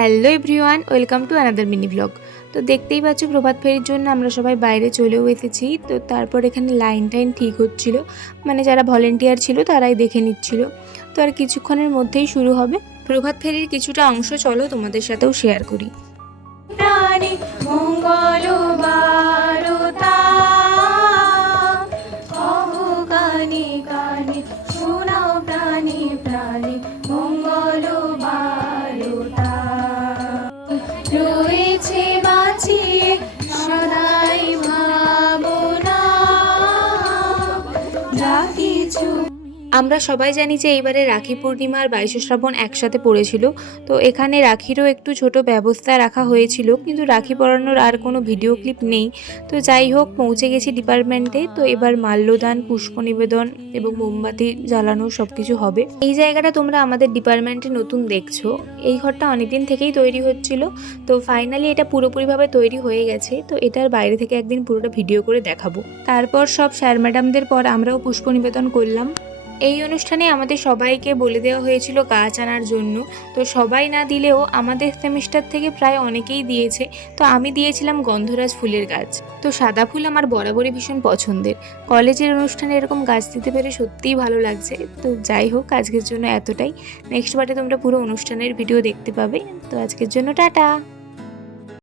Hello everyone, welcome to another mini blog. তো দেখতেই পাচ্ছ, প্রভাত ফেরির জন্য আমরা সবাই বাইরে চলেও এসেছি। তো তারপর এখানে লাইন টাইন ঠিক হচ্ছিল। মানে যারা ভলেন্টিয়ার ছিল, তারাই দেখে নিচ্ছিল। তো আর কিছুক্ষণের মধ্যেই শুরু হবে। প্রভাত ফেরির কিছুটা অংশ চলো তোমাদের সাথেও শেয়ার করি। শোনাও রয়েছে বাঁচিয়ে সদাই ভাবনা। যা কিছু আমরা সবাই জানি যে এইবারে রাখি পূর্ণিমা আর বাইশে শ্রাবণ একসাথে পড়েছিল, তো এখানে রাখিরও একটু ছোট ব্যবস্থা রাখা হয়েছিল, কিন্তু রাখি পরানোর আর কোনো ভিডিও ক্লিপ নেই। তো যাই হোক, পৌঁছে গেছি ডিপার্টমেন্টে, তো এবার মাল্যদান, পুষ্প নিবেদন এবং মোমবাতি জ্বালানো সব কিছু হবে। এই জায়গাটা তোমরা আমাদের ডিপার্টমেন্টে নতুন দেখছ। এই ঘরটা অনেকদিন থেকেই তৈরি হচ্ছিল, তো ফাইনালি এটা পুরোপুরিভাবে তৈরি হয়ে গেছে, তো এটার বাইরে থেকে একদিন পুরোটা ভিডিও করে দেখাবো। তারপর সব স্যার ম্যাডামদের পর আমরাও পুষ্প নিবেদন করলাম। এই অনুষ্ঠানে আমাদের সবাইকে বলে দেওয়া হয়েছিল গাছ আনার জন্য। তো সবাই না দিলেও আমাদের সেমিস্টার থেকে প্রায় অনেকেই দিয়েছে। তো আমি দিয়েছিলাম গন্ধরাজ ফুলের গাছ। তো সাদা ফুল আমার বরাবরই ভীষণ পছন্দের। কলেজের অনুষ্ঠানে এরকম গাছ দিতে পেরে সত্যিই ভালো লাগছে। তো যাই হোক, আজকের জন্য এতটাই। নেক্সট বারে তোমরা পুরো অনুষ্ঠানের ভিডিও দেখতে পাবে। তো আজকের জন্য টাটা!